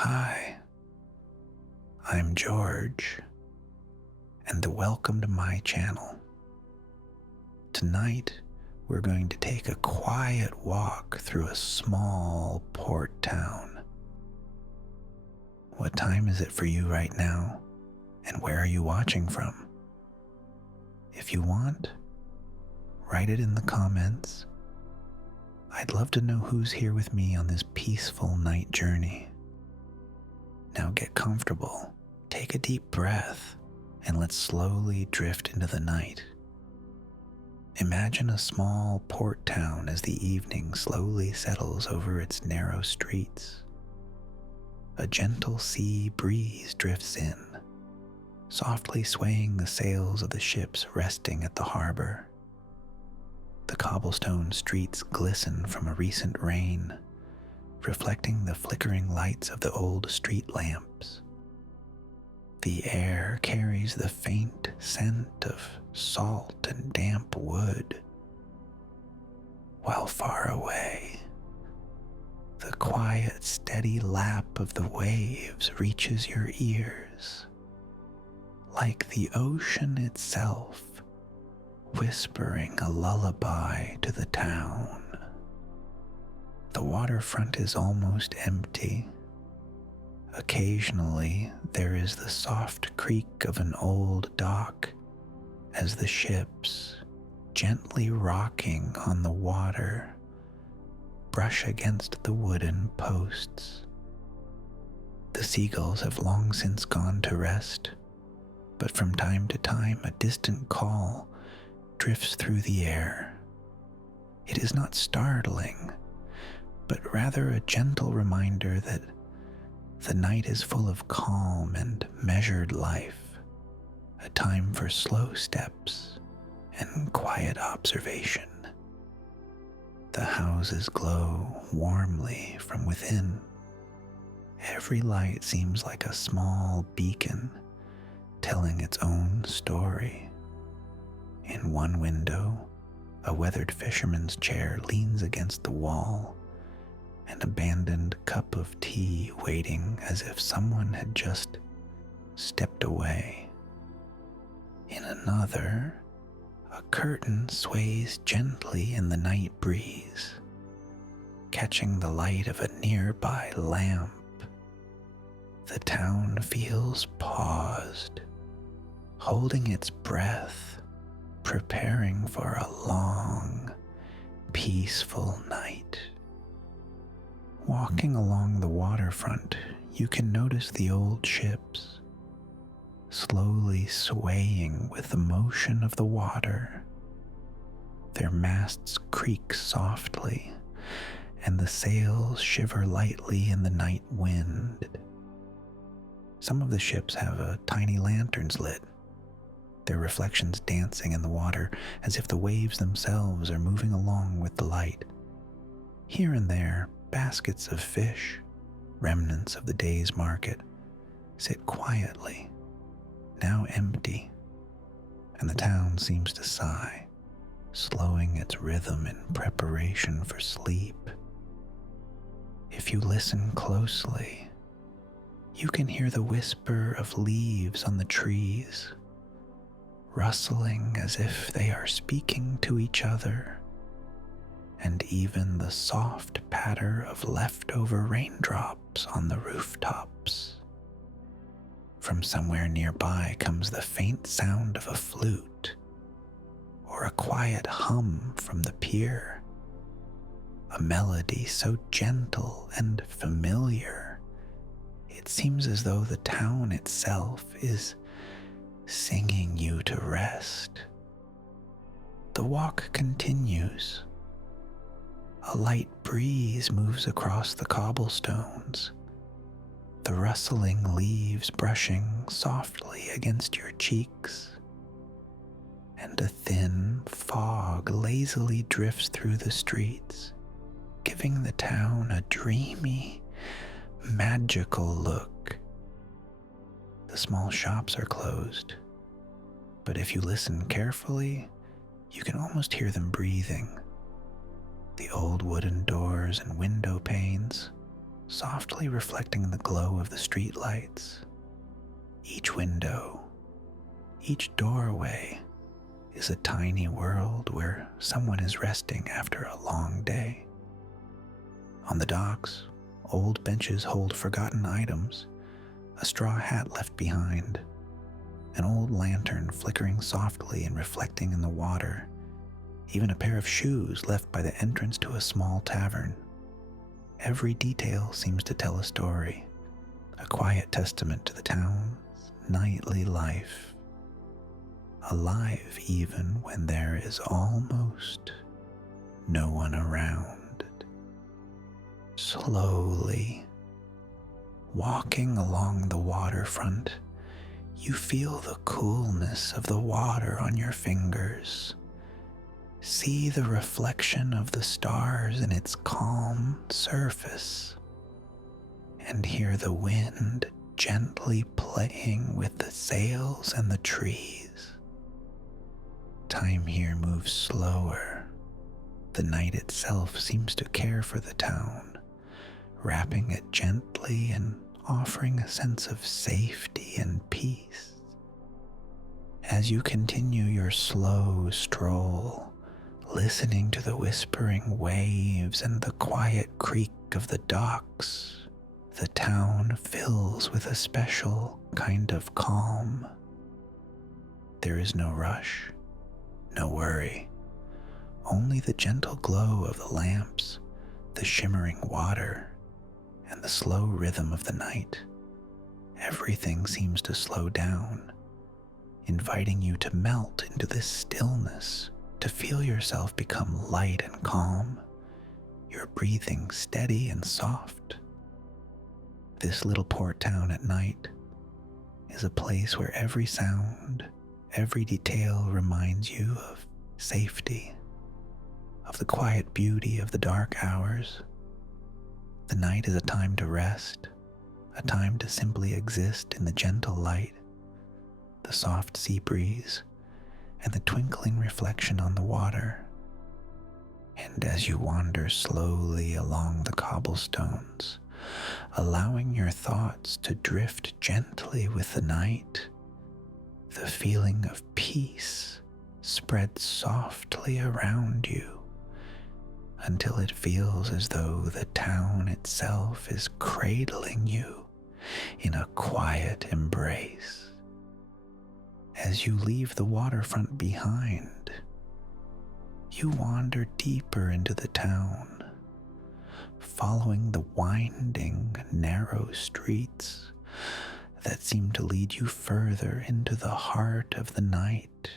Hi, I'm George, and welcome to my channel. Tonight, we're going to take a quiet walk through a small port town. What time is it for you right now, and where are you watching from? If you want, write it in the comments. I'd love to know who's here with me on this peaceful night journey. Now get comfortable, take a deep breath, and let's slowly drift into the night. Imagine a small port town as the evening slowly settles over its narrow streets. A gentle sea breeze drifts in, softly swaying the sails of the ships resting at the harbor. The cobblestone streets glisten from a recent rain, reflecting the flickering lights of the old street lamps. The air carries the faint scent of salt and damp wood, while far away, the quiet, steady lap of the waves reaches your ears, like the ocean itself, whispering a lullaby to the town. The waterfront is almost empty. Occasionally, there is the soft creak of an old dock as the ships, gently rocking on the water, brush against the wooden posts. The seagulls have long since gone to rest, but from time to time a distant call drifts through the air. It is not startling, but rather a gentle reminder that the night is full of calm and measured life, a time for slow steps and quiet observation. The houses glow warmly from within. Every light seems like a small beacon telling its own story. In one window, a weathered fisherman's chair leans against the wall, an abandoned cup of tea waiting as if someone had just stepped away. In another, a curtain sways gently in the night breeze, catching the light of a nearby lamp. The town feels paused, holding its breath, preparing for a long, peaceful night. Walking along the waterfront, you can notice the old ships, slowly swaying with the motion of the water. Their masts creak softly, and the sails shiver lightly in the night wind. Some of the ships have tiny lanterns lit, their reflections dancing in the water as if the waves themselves are moving along with the light. Here and there, baskets of fish, remnants of the day's market, sit quietly, now empty, and the town seems to sigh, slowing its rhythm in preparation for sleep. If you listen closely, you can hear the whisper of leaves on the trees, rustling as if they are speaking to each other, and even the soft patter of leftover raindrops on the rooftops. From somewhere nearby comes the faint sound of a flute, or a quiet hum from the pier, a melody so gentle and familiar, it seems as though the town itself is singing you to rest. The walk continues. A light breeze moves across the cobblestones, the rustling leaves brushing softly against your cheeks, and a thin fog lazily drifts through the streets, giving the town a dreamy, magical look. The small shops are closed, but if you listen carefully, you can almost hear them breathing. The old wooden doors and window panes softly reflecting the glow of the street lights. Each window, each doorway is a tiny world where someone is resting after a long day. On the docks, old benches hold forgotten items, a straw hat left behind, an old lantern flickering softly and reflecting in the water, even a pair of shoes left by the entrance to a small tavern. Every detail seems to tell a story, a quiet testament to the town's nightly life, alive even when there is almost no one around. Slowly, walking along the waterfront, you feel the coolness of the water on your fingers. See the reflection of the stars in its calm surface, and hear the wind gently playing with the sails and the trees. Time here moves slower. The night itself seems to care for the town, wrapping it gently and offering a sense of safety and peace. As you continue your slow stroll, listening to the whispering waves and the quiet creak of the docks, the town fills with a special kind of calm. There is no rush, no worry, only the gentle glow of the lamps, the shimmering water, and the slow rhythm of the night. Everything seems to slow down, inviting you to melt into this stillness, to feel yourself become light and calm, your breathing steady and soft. This little port town at night is a place where every sound, every detail reminds you of safety, of the quiet beauty of the dark hours. The night is a time to rest, a time to simply exist in the gentle light, the soft sea breeze, and the twinkling reflection on the water. And as you wander slowly along the cobblestones, allowing your thoughts to drift gently with the night, the feeling of peace spreads softly around you until it feels as though the town itself is cradling you in a quiet embrace. As you leave the waterfront behind, you wander deeper into the town, following the winding, narrow streets that seem to lead you further into the heart of the night.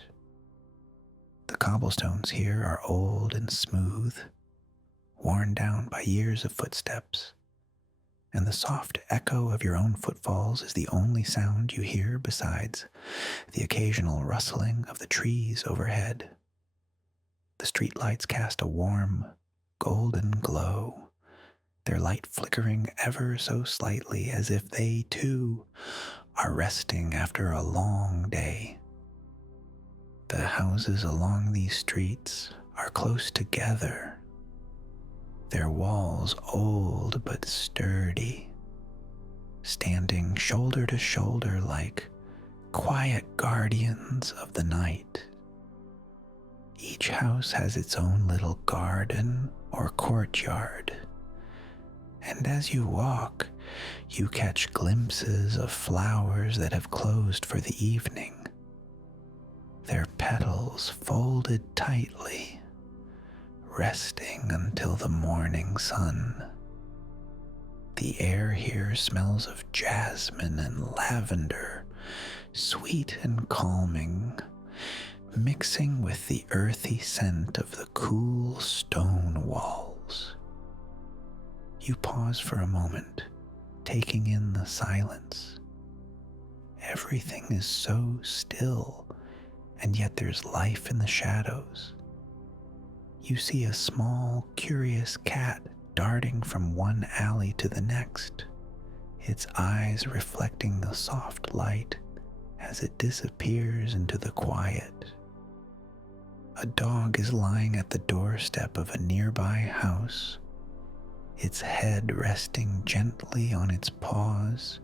The cobblestones here are old and smooth, worn down by years of footsteps, and the soft echo of your own footfalls is the only sound you hear besides the occasional rustling of the trees overhead. The streetlights cast a warm, golden glow, their light flickering ever so slightly as if they, too, are resting after a long day. The houses along these streets are close together, their walls old but sturdy, standing shoulder to shoulder like quiet guardians of the night. Each house has its own little garden or courtyard, and as you walk, you catch glimpses of flowers that have closed for the evening, their petals folded tightly, resting until the morning sun. The air here smells of jasmine and lavender, sweet and calming, mixing with the earthy scent of the cool stone walls. You pause for a moment, taking in the silence. Everything is so still, and yet there's life in the shadows. You see a small, curious cat darting from one alley to the next, its eyes reflecting the soft light as it disappears into the quiet. A dog is lying at the doorstep of a nearby house, its head resting gently on its paws,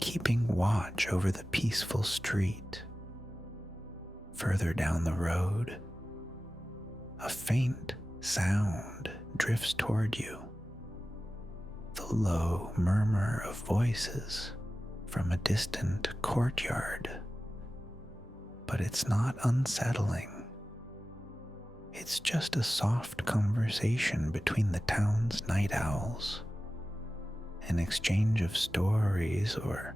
keeping watch over the peaceful street. Further down the road, a faint sound drifts toward you, the low murmur of voices from a distant courtyard. But it's not unsettling. It's just a soft conversation between the town's night owls, an exchange of stories or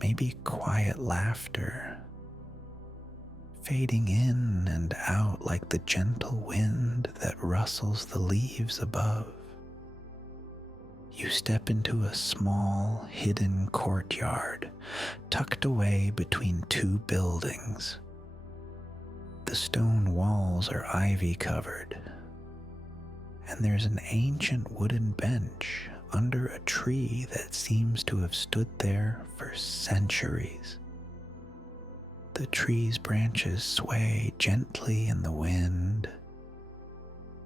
maybe quiet laughter, fading in and out like the gentle wind that rustles the leaves above. You step into a small, hidden courtyard tucked away between two buildings. The stone walls are ivy-covered, and there's an ancient wooden bench under a tree that seems to have stood there for centuries. The tree's branches sway gently in the wind,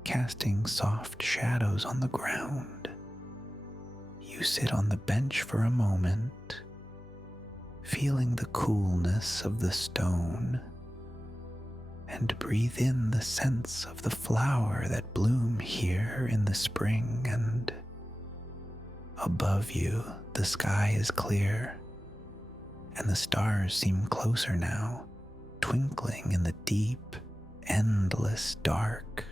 casting soft shadows on the ground. You sit on the bench for a moment, feeling the coolness of the stone, and breathe in the scents of the flower that bloom here in the spring. And above you, the sky is clear, and the stars seem closer now, twinkling in the deep, endless dark.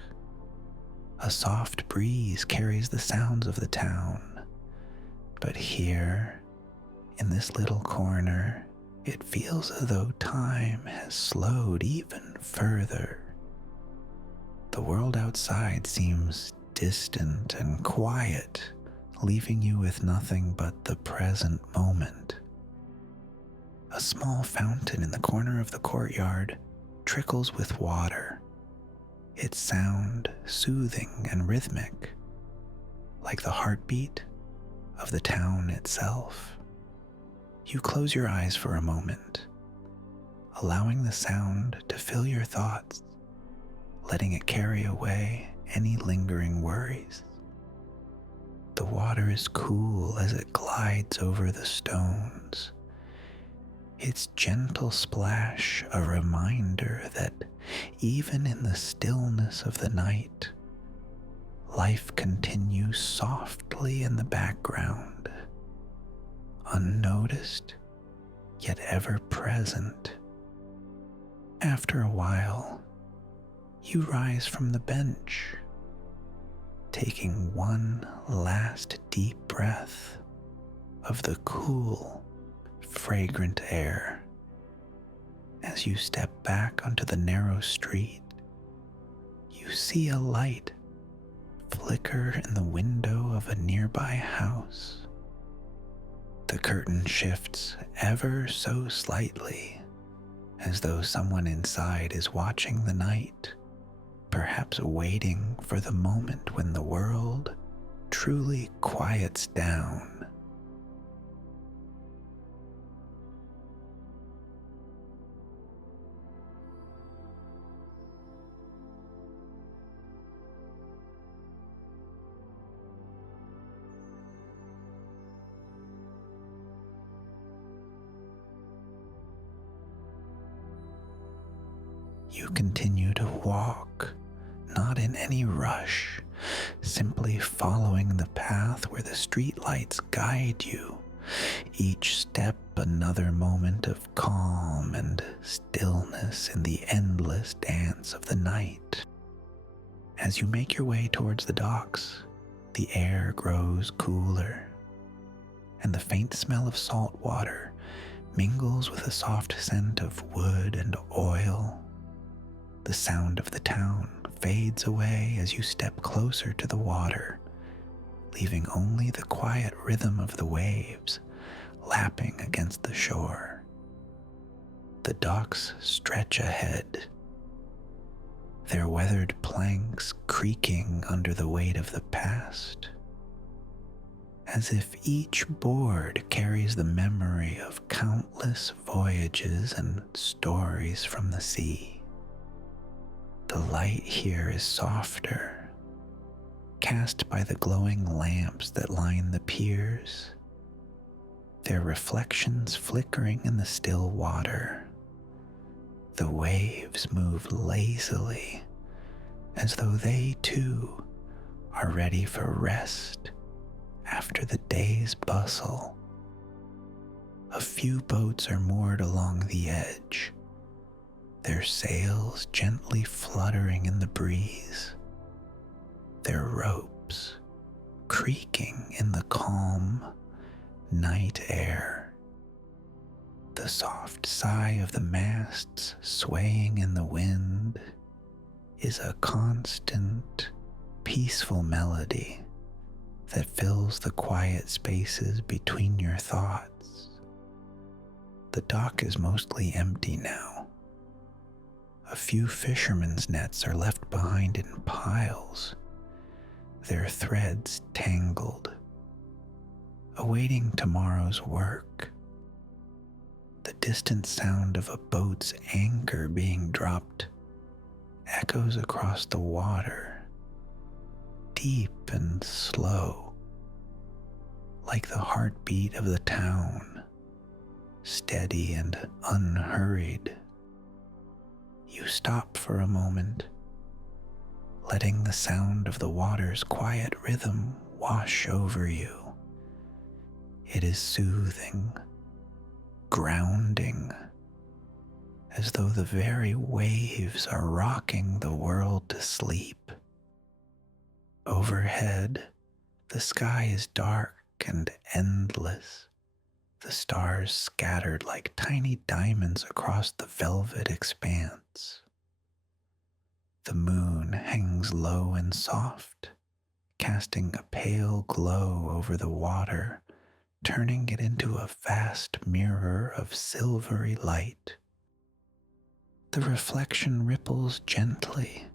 A soft breeze carries the sounds of the town, but here, in this little corner, it feels as though time has slowed even further. The world outside seems distant and quiet, leaving you with nothing but the present moment. A small fountain in the corner of the courtyard trickles with water, its sound soothing and rhythmic, like the heartbeat of the town itself. You close your eyes for a moment, allowing the sound to fill your thoughts, letting it carry away any lingering worries. The water is cool as it glides over the stones, its gentle splash a reminder that even in the stillness of the night, life continues softly in the background, unnoticed yet ever present. After a while, you rise from the bench, taking one last deep breath of the cool, fragrant air. As you step back onto the narrow street, you see a light flicker in the window of a nearby house. The curtain shifts ever so slightly, as though someone inside is watching the night, perhaps waiting for the moment when the world truly quiets down. You continue to walk, not in any rush, simply following the path where the streetlights guide you, each step another moment of calm and stillness in the endless dance of the night. As you make your way towards the docks, the air grows cooler, and the faint smell of salt water mingles with a soft scent of wood and oil. The sound of the town fades away as you step closer to the water, leaving only the quiet rhythm of the waves lapping against the shore. The docks stretch ahead, their weathered planks creaking under the weight of the past, as if each board carries the memory of countless voyages and stories from the sea. The light here is softer, cast by the glowing lamps that line the piers, their reflections flickering in the still water. The waves move lazily, as though they too are ready for rest after the day's bustle. A few boats are moored along the edge, their sails gently fluttering in the breeze, their ropes creaking in the calm night air. The soft sigh of the masts swaying in the wind is a constant, peaceful melody that fills the quiet spaces between your thoughts. The dock is mostly empty now. A few fishermen's nets are left behind in piles, their threads tangled, awaiting tomorrow's work. The distant sound of a boat's anchor being dropped echoes across the water, deep and slow, like the heartbeat of the town, steady and unhurried. You stop for a moment, letting the sound of the water's quiet rhythm wash over you. It is soothing, grounding, as though the very waves are rocking the world to sleep. Overhead, the sky is dark and endless, the stars scattered like tiny diamonds across the velvet expanse. The moon hangs low and soft, casting a pale glow over the water, turning it into a vast mirror of silvery light. The reflection ripples gently,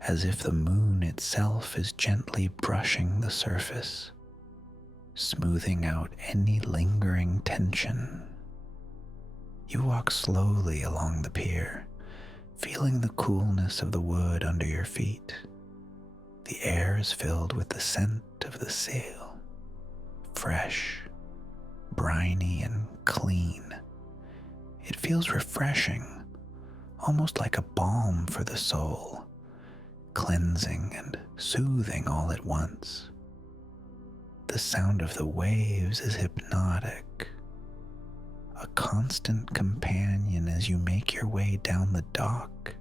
as if the moon itself is gently brushing the surface, smoothing out any lingering tension. You walk slowly along the pier, feeling the coolness of the wood under your feet. The air is filled with the scent of the sail, fresh, briny, and clean. It feels refreshing, almost like a balm for the soul, cleansing and soothing all at once. The sound of the waves is hypnotic, a constant companion as you make your way down the dock,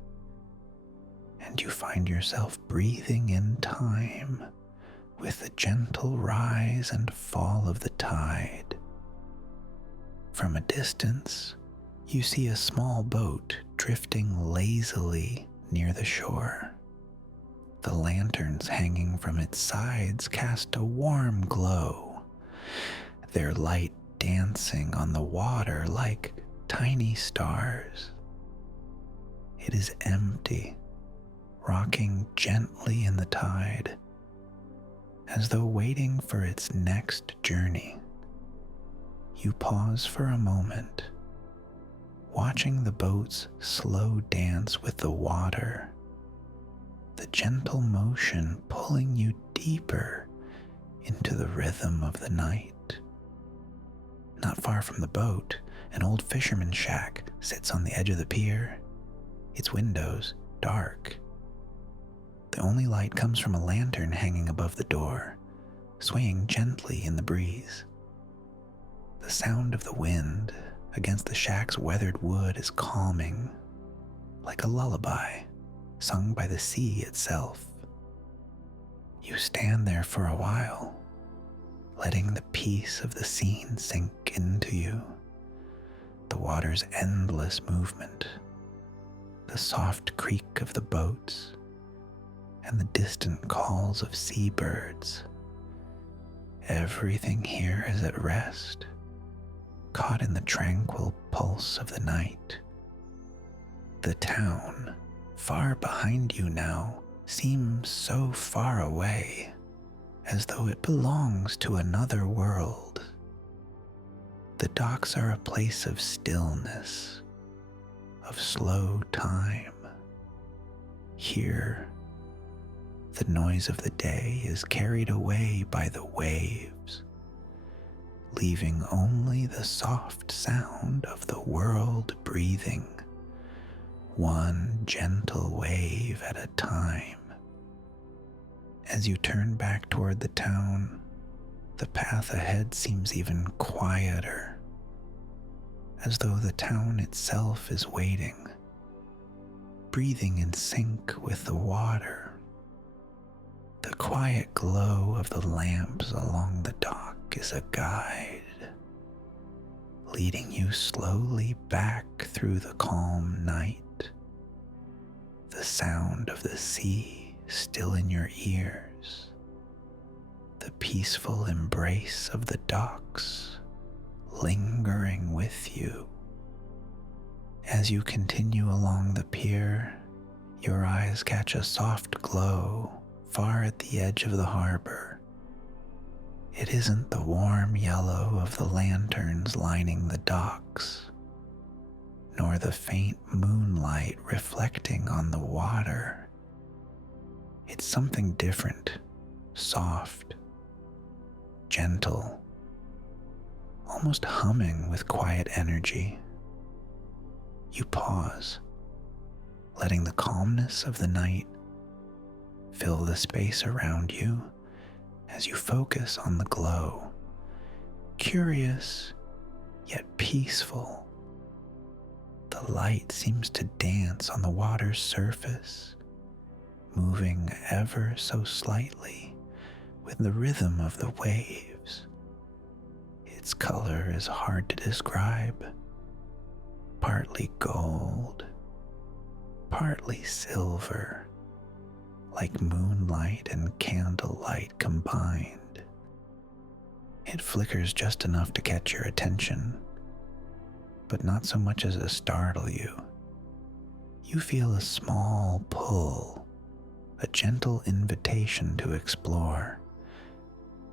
and you find yourself breathing in time with the gentle rise and fall of the tide. From a distance, you see a small boat drifting lazily near the shore. The lanterns hanging from its sides cast a warm glow, their light dancing on the water like tiny stars. It is empty, rocking gently in the tide, as though waiting for its next journey. You pause for a moment, watching the boat's slow dance with the water, the gentle motion pulling you deeper into the rhythm of the night. Not far from the boat, an old fisherman's shack sits on the edge of the pier, its windows dark. The only light comes from a lantern hanging above the door, swaying gently in the breeze. The sound of the wind against the shack's weathered wood is calming, like a lullaby sung by the sea itself. You stand there for a while, letting the peace of the scene sink into you. The water's endless movement, the soft creak of the boats, and the distant calls of seabirds. Everything here is at rest, caught in the tranquil pulse of the night. The town, far behind you now, seems so far away, as though it belongs to another world. The docks are a place of stillness, of slow time. Here, The noise of the day is carried away by the waves, leaving only the soft sound of the world breathing, one gentle wave at a time. As you turn back toward the town, the path ahead seems even quieter, as though the town itself is waiting, breathing in sync with the water. The quiet glow of the lamps along the dock is a guide, leading you slowly back through the calm night, the sound of the sea still in your ears, the peaceful embrace of the docks lingering with you. As you continue along the pier, your eyes catch a soft glow far at the edge of the harbor. It isn't the warm yellow of the lanterns lining the docks, nor the faint moonlight reflecting on the water. It's something different, soft, gentle, almost humming with quiet energy. You pause, letting the calmness of the night fill the space around you as you focus on the glow, curious yet peaceful. The light seems to dance on the water's surface, moving ever so slightly with the rhythm of the waves. Its color is hard to describe, partly gold, partly silver, like moonlight and candlelight combined. It flickers just enough to catch your attention, but not so much as to startle you. You feel a small pull, a gentle invitation to explore,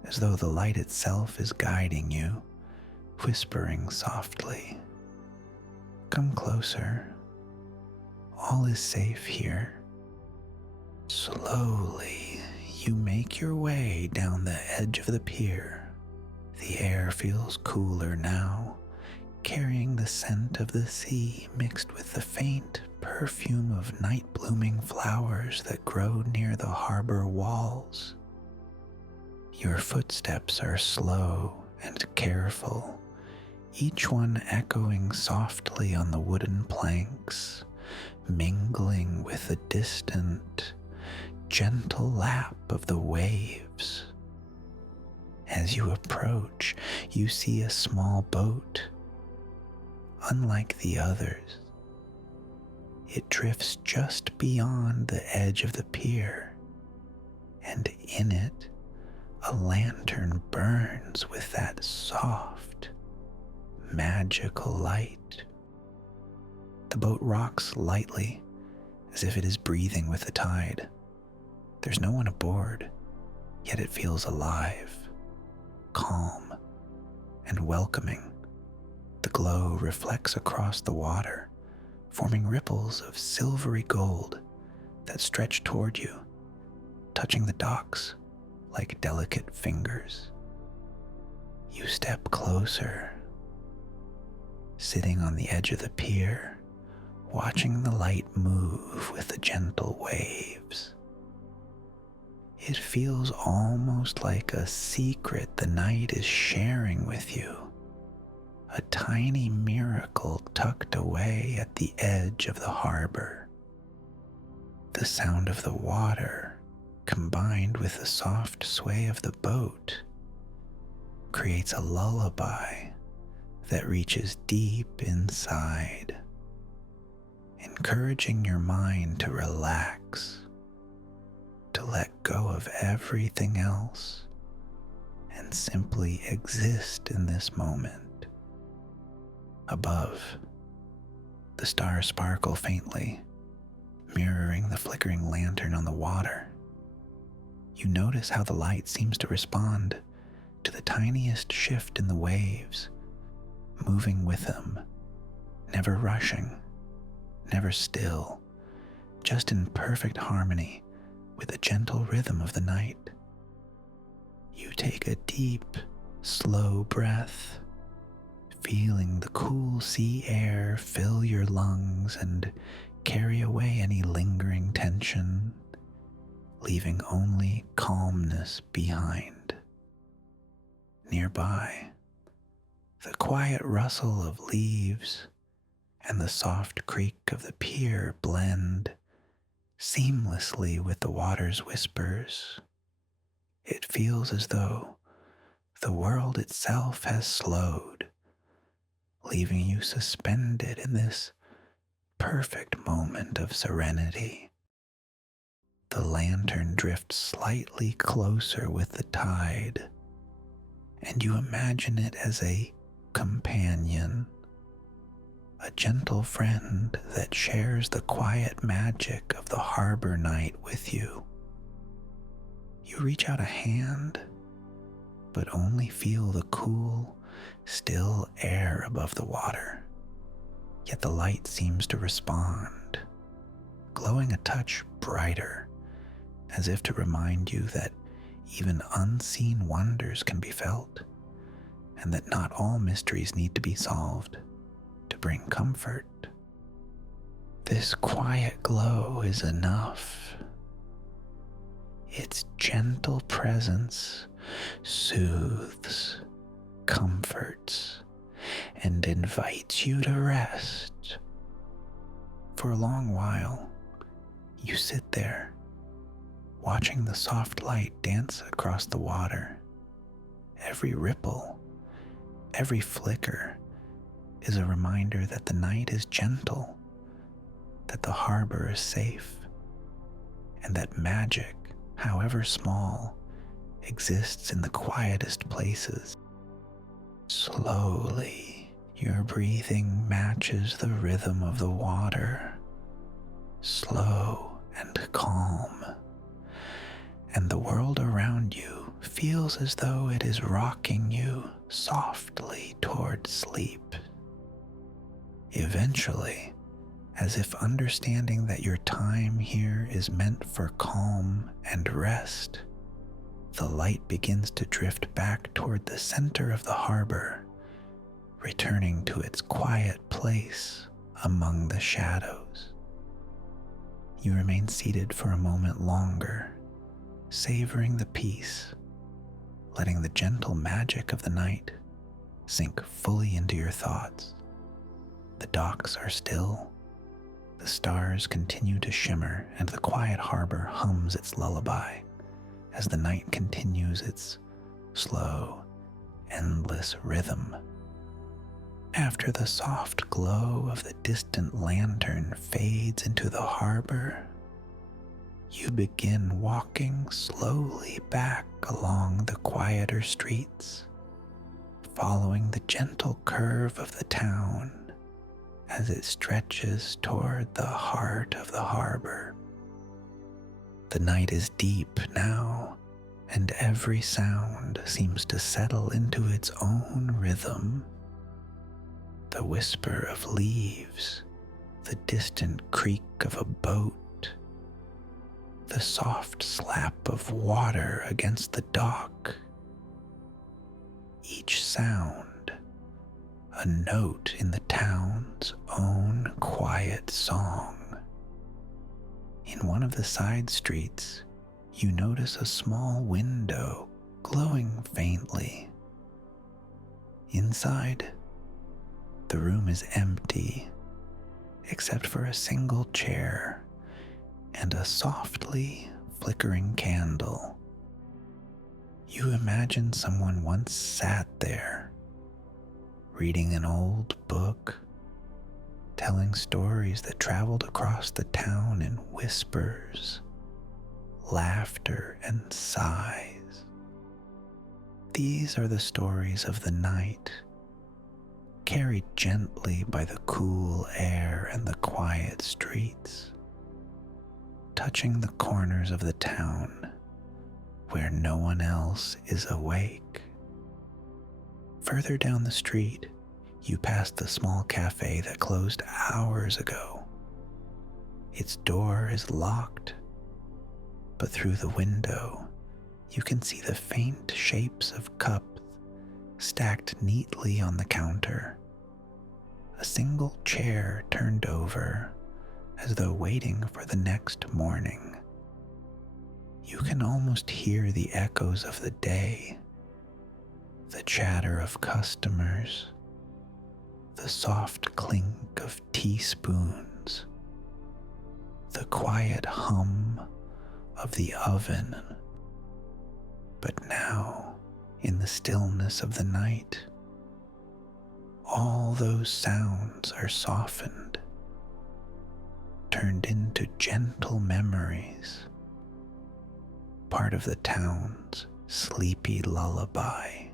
as though the light itself is guiding you, whispering softly, "Come closer. All is safe here." Slowly, you make your way down the edge of the pier. The air feels cooler now, carrying the scent of the sea mixed with the faint perfume of night-blooming flowers that grow near the harbor walls. Your footsteps are slow and careful, each one echoing softly on the wooden planks, mingling with the distant, gentle lap of the waves. As you approach, you see a small boat. Unlike the others, it drifts just beyond the edge of the pier, and in it, a lantern burns with that soft, magical light. The boat rocks lightly, as if it is breathing with the tide. There's no one aboard, yet it feels alive, calm, and welcoming. The glow reflects across the water, forming ripples of silvery gold that stretch toward you, touching the docks like delicate fingers. You step closer, sitting on the edge of the pier, watching the light move with the gentle waves. It feels almost like a secret the night is sharing with you, a tiny miracle tucked away at the edge of the harbor. The sound of the water, combined with the soft sway of the boat, creates a lullaby that reaches deep inside, encouraging your mind to relax, to let go of everything else and simply exist in this moment. Above, the stars sparkle faintly, mirroring the flickering lantern on the water. You notice how the light seems to respond to the tiniest shift in the waves, moving with them, never rushing, never still, just in perfect harmony with the gentle rhythm of the night. You take a deep, slow breath, feeling the cool sea air fill your lungs and carry away any lingering tension, leaving only calmness behind. Nearby, the quiet rustle of leaves and the soft creak of the pier blend seamlessly with the water's whispers. It feels as though the world itself has slowed, leaving you suspended in this perfect moment of serenity. The lantern drifts slightly closer with the tide, and you imagine it as a companion, a gentle friend that shares the quiet magic of the harbor night with you. You reach out a hand, but only feel the cool, still air above the water. Yet the light seems to respond, glowing a touch brighter, as if to remind you that even unseen wonders can be felt, and that not all mysteries need to be solved to bring comfort. This quiet glow is enough. Its gentle presence soothes, comforts, and invites you to rest. For a long while, you sit there, watching the soft light dance across the water. Every ripple, every flicker is a reminder that the night is gentle, that the harbor is safe, and that magic, however small, exists in the quietest places. Slowly, your breathing matches the rhythm of the water, slow and calm, and the world around you feels as though it is rocking you softly toward sleep. Eventually, as if understanding that your time here is meant for calm and rest, the light begins to drift back toward the center of the harbor, returning to its quiet place among the shadows. You remain seated for a moment longer, savoring the peace, letting the gentle magic of the night sink fully into your thoughts. The docks are still, the stars continue to shimmer, and the quiet harbor hums its lullaby as the night continues its slow, endless rhythm. After the soft glow of the distant lantern fades into the harbor, you begin walking slowly back along the quieter streets, following the gentle curve of the town as it stretches toward the heart of the harbor. The night is deep now, and every sound seems to settle into its own rhythm. The whisper of leaves, the distant creak of a boat, the soft slap of water against the dock. Each sound, a note in the town's own quiet song. In one of the side streets, you notice a small window glowing faintly. Inside, the room is empty, except for a single chair and a softly flickering candle. You imagine someone once sat there, reading an old book, telling stories that traveled across the town in whispers, laughter, and sighs. These are the stories of the night, carried gently by the cool air and the quiet streets, touching the corners of the town where no one else is awake. Further down the street, you pass the small cafe that closed hours ago. Its door is locked, but through the window, you can see the faint shapes of cups stacked neatly on the counter. A single chair turned over, as though waiting for the next morning. You can almost hear the echoes of the day, the chatter of customers, the soft clink of teaspoons, the quiet hum of the oven. But now, in the stillness of the night, all those sounds are softened, turned into gentle memories, part of the town's sleepy lullaby.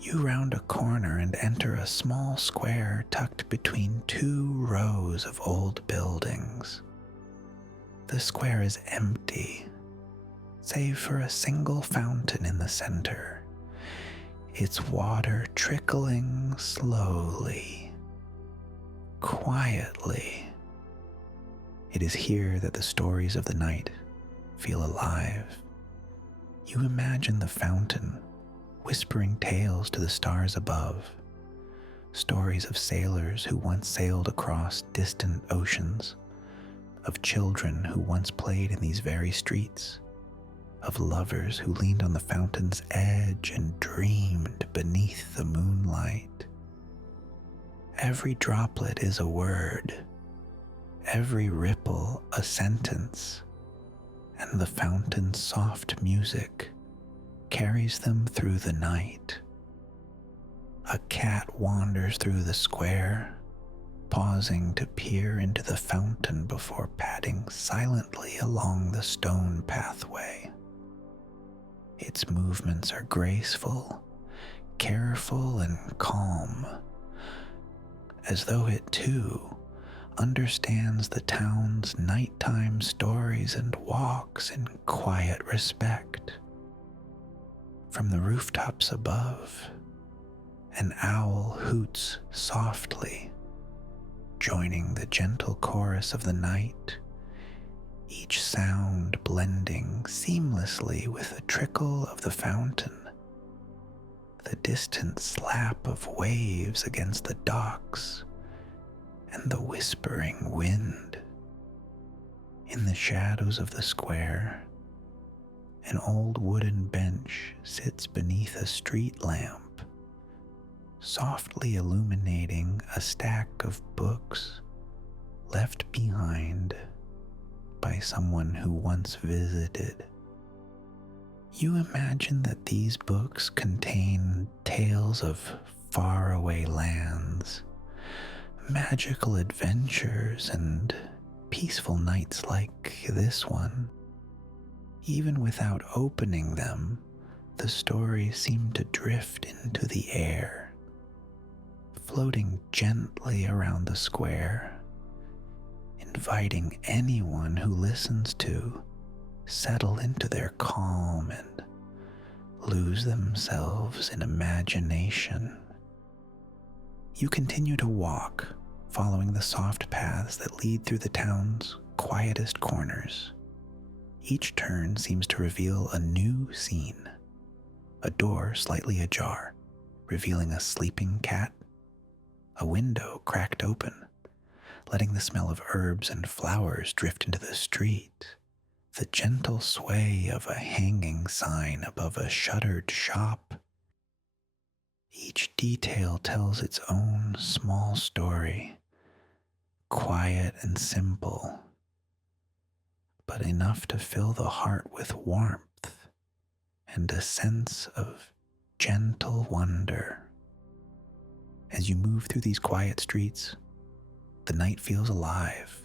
You round a corner and enter a small square tucked between two rows of old buildings. The square is empty, save for a single fountain in the center, its water trickling slowly, quietly. It is here that the stories of the night feel alive. You imagine the fountain whispering tales to the stars above, stories of sailors who once sailed across distant oceans, of children who once played in these very streets, of lovers who leaned on the fountain's edge and dreamed beneath the moonlight. Every droplet is a word, every ripple a sentence, and the fountain's soft music carries them through the night. A cat wanders through the square, pausing to peer into the fountain before padding silently along the stone pathway. Its movements are graceful, careful, and calm, as though it too understands the town's nighttime stories and walks in quiet respect. From the rooftops above, an owl hoots softly, joining the gentle chorus of the night, each sound blending seamlessly with the trickle of the fountain, the distant slap of waves against the docks, and the whispering wind. In the shadows of the square, an old wooden bench sits beneath a street lamp, softly illuminating a stack of books left behind by someone who once visited. You imagine that these books contain tales of faraway lands, magical adventures, and peaceful nights like this one. Even without opening them, the stories seem to drift into the air, floating gently around the square, inviting anyone who listens to settle into their calm and lose themselves in imagination. You continue to walk, following the soft paths that lead through the town's quietest corners. Each turn seems to reveal a new scene. A door slightly ajar, revealing a sleeping cat. A window cracked open, letting the smell of herbs and flowers drift into the street. The gentle sway of a hanging sign above a shuttered shop. Each detail tells its own small story, quiet and simple, but enough to fill the heart with warmth and a sense of gentle wonder. As you move through these quiet streets, the night feels alive,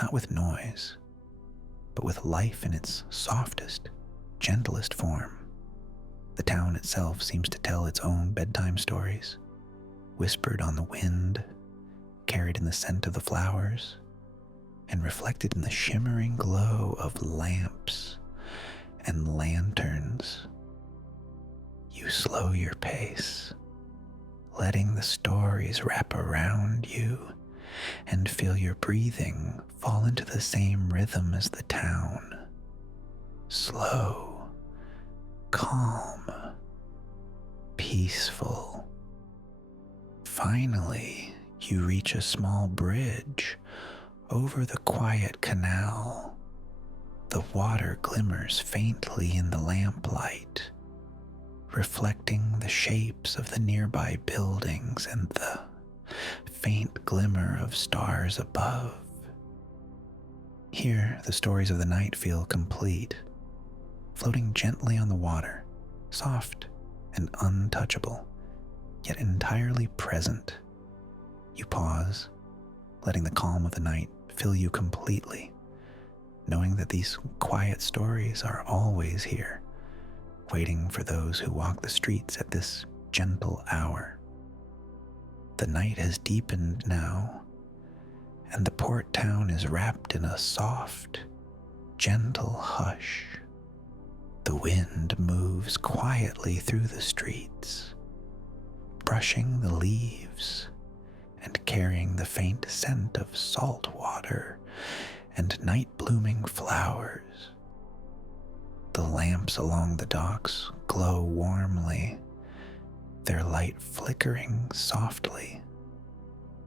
not with noise, but with life in its softest, gentlest form. The town itself seems to tell its own bedtime stories, whispered on the wind, carried in the scent of the flowers, and reflected in the shimmering glow of lamps and lanterns. You slow your pace, letting the stories wrap around you and feel your breathing fall into the same rhythm as the town. slow, calm, peaceful. Finally, you reach a small bridge over the quiet canal. The water glimmers faintly in the lamplight, reflecting the shapes of the nearby buildings and the faint glimmer of stars above. Here, the stories of the night feel complete, floating gently on the water, soft and untouchable, yet entirely present. You pause, letting the calm of the night fill you completely, knowing that these quiet stories are always here, waiting for those who walk the streets at this gentle hour. The night has deepened now, and the port town is wrapped in a soft, gentle hush. The wind moves quietly through the streets, brushing the leaves and carrying the faint scent of salt water and night-blooming flowers. The lamps along the docks glow warmly, their light flickering softly,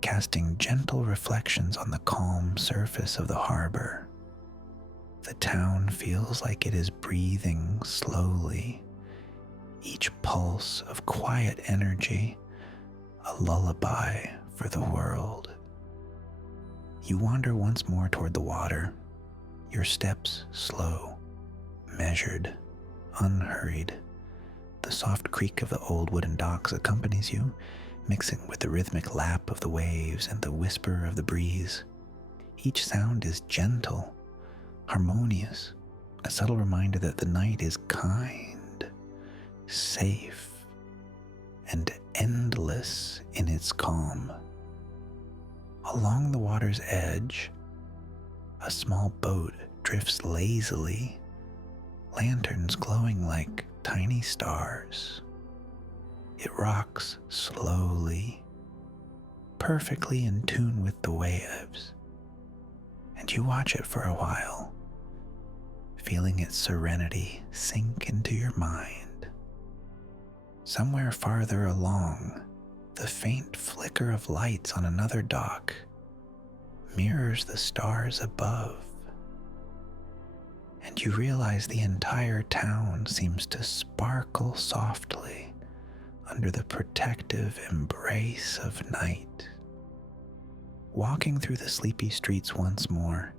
casting gentle reflections on the calm surface of the harbor. The town feels like it is breathing slowly, each pulse of quiet energy a lullaby for the world. You wander once more toward the water, your steps slow, measured, unhurried. The soft creak of the old wooden docks accompanies you, mixing with the rhythmic lap of the waves and the whisper of the breeze. Each sound is gentle, harmonious, a subtle reminder that the night is kind, safe, and endless in its calm. Along the water's edge, a small boat drifts lazily, lanterns glowing like tiny stars. It rocks slowly, perfectly in tune with the waves, and you watch it for a while, feeling its serenity sink into your mind. Somewhere farther along, the faint flicker of lights on another dock mirrors the stars above, and you realize the entire town seems to sparkle softly under the protective embrace of night. Walking through the sleepy streets once more,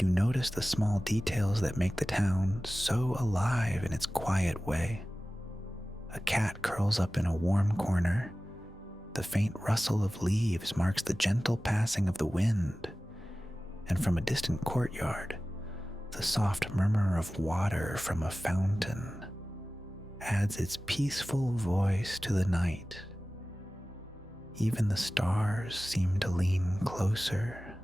you notice the small details that make the town so alive in its quiet way. A cat curls up in a warm corner. The faint rustle of leaves marks the gentle passing of the wind, and from a distant courtyard, the soft murmur of water from a fountain adds its peaceful voice to the night. Even the stars seem to lean closer,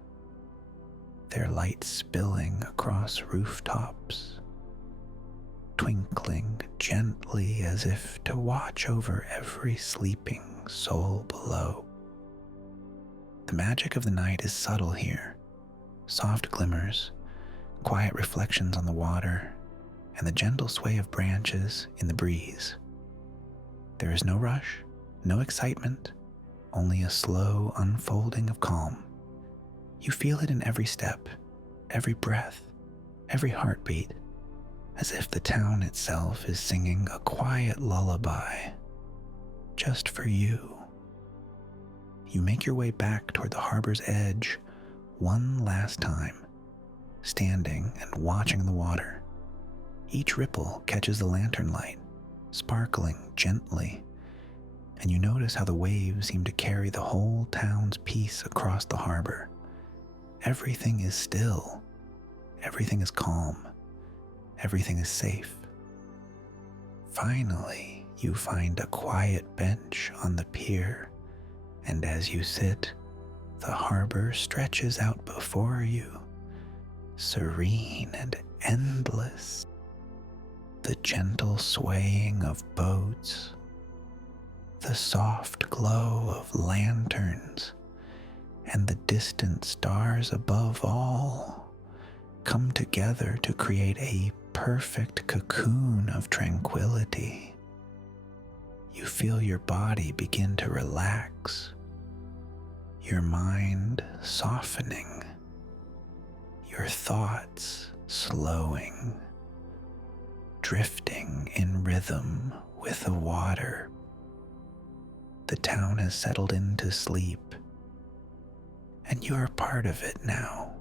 their light spilling across rooftops, twinkling gently as if to watch over every sleeping soul below. The magic of the night is subtle here, soft glimmers, quiet reflections on the water, and the gentle sway of branches in the breeze. There is no rush, no excitement, only a slow unfolding of calm. You feel it in every step, every breath, every heartbeat, as if the town itself is singing a quiet lullaby just for you. You make your way back toward the harbor's edge one last time, standing and watching the water. Each ripple catches the lantern light, sparkling gently, and you notice how the waves seem to carry the whole town's peace across the harbor. Everything is still, everything is calm, everything is safe. Finally, you find a quiet bench on the pier, and as you sit, the harbor stretches out before you, serene and endless. The gentle swaying of boats, the soft glow of lanterns, and the distant stars above all come together to create a perfect cocoon of tranquility. You feel your body begin to relax, your mind softening, your thoughts slowing, drifting in rhythm with the water. The town has settled into sleep, and you are part of it now.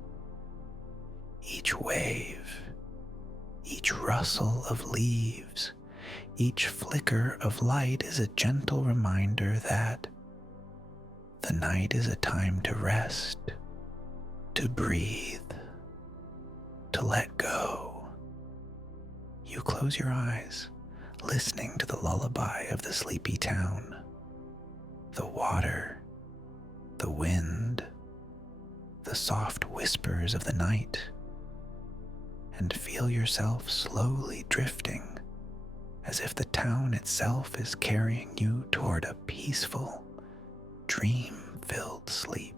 Each wave, each rustle of leaves, each flicker of light is a gentle reminder that the night is a time to rest, to breathe, to let go. You close your eyes, listening to the lullaby of the sleepy town. The water, the wind, the soft whispers of the night, and feel yourself slowly drifting as if the town itself is carrying you toward a peaceful, dream-filled sleep.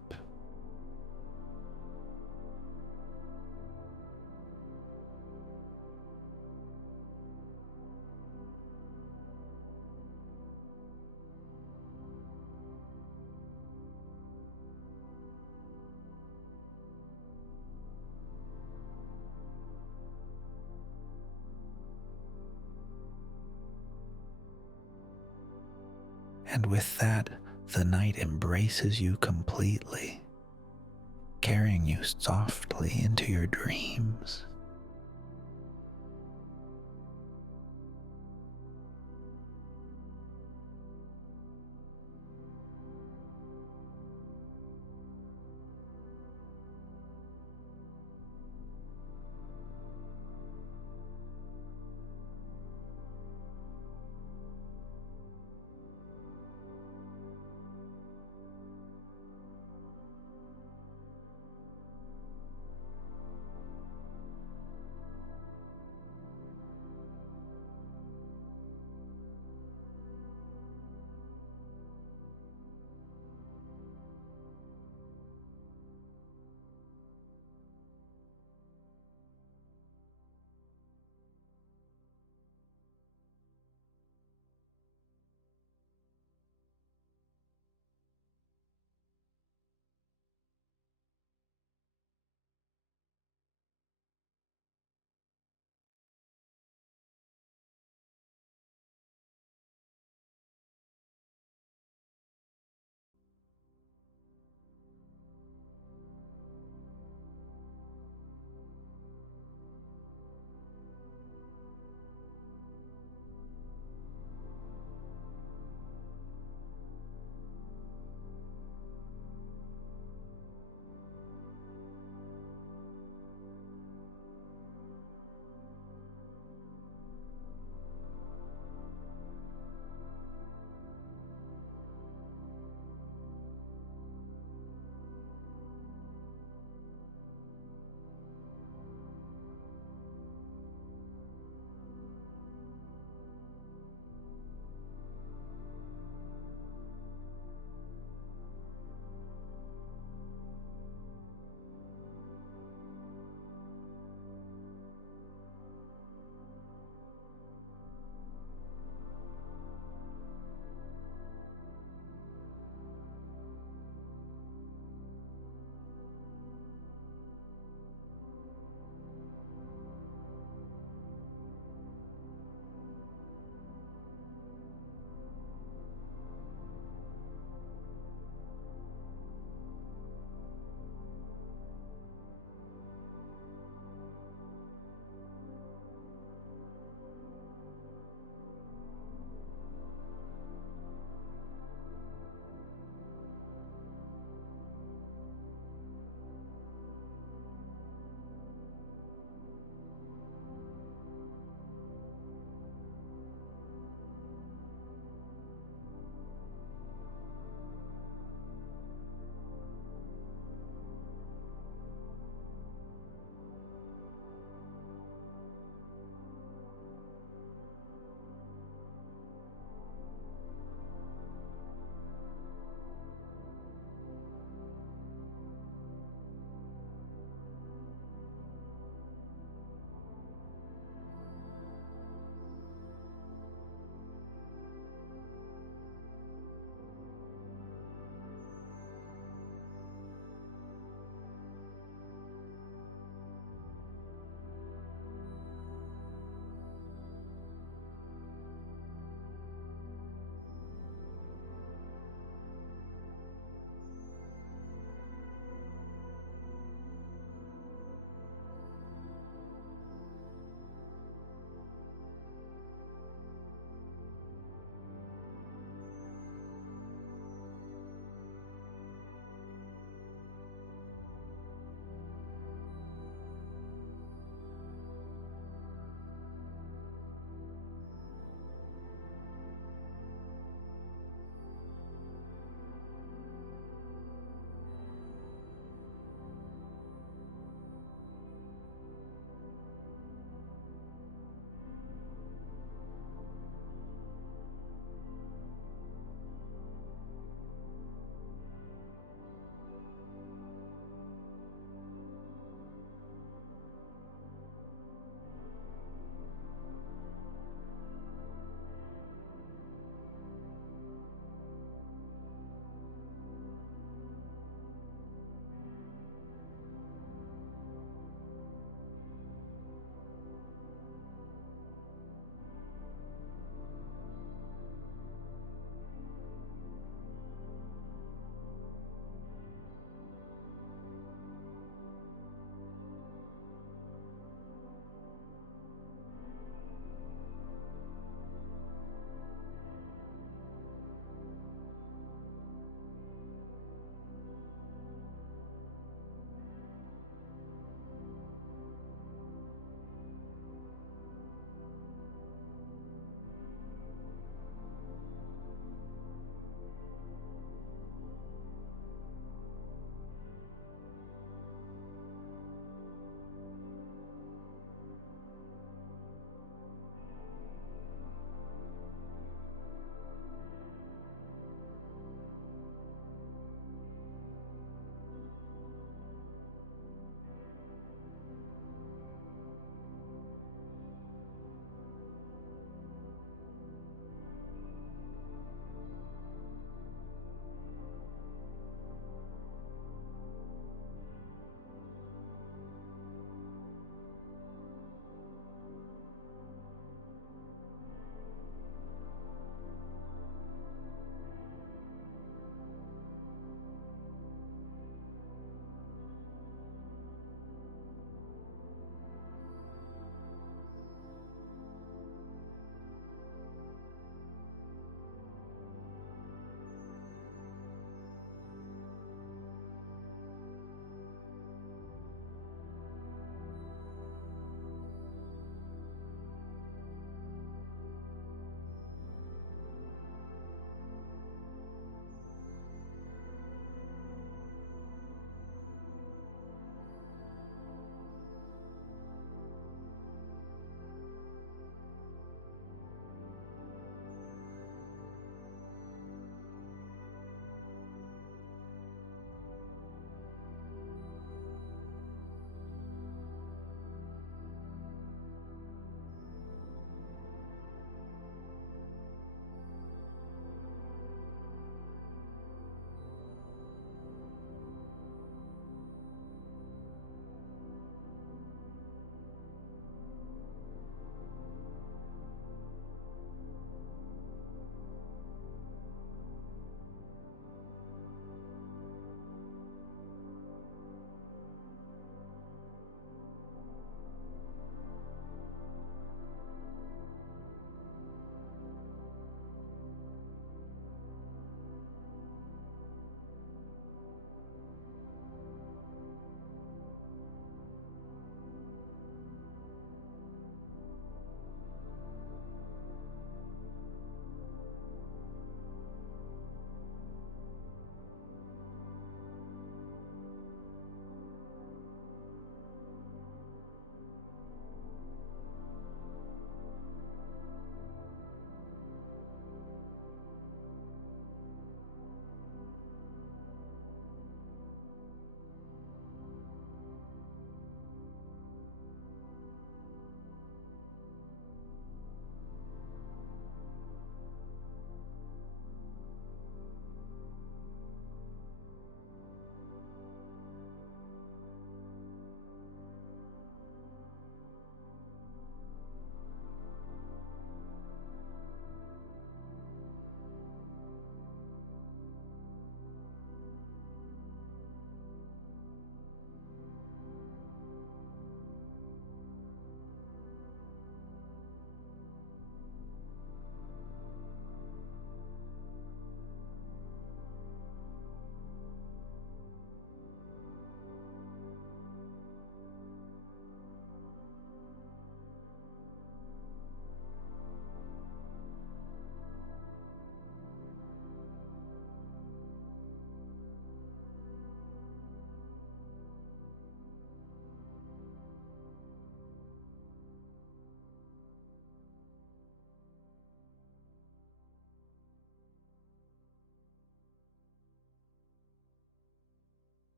And with that, the night embraces you completely, carrying you softly into your dreams.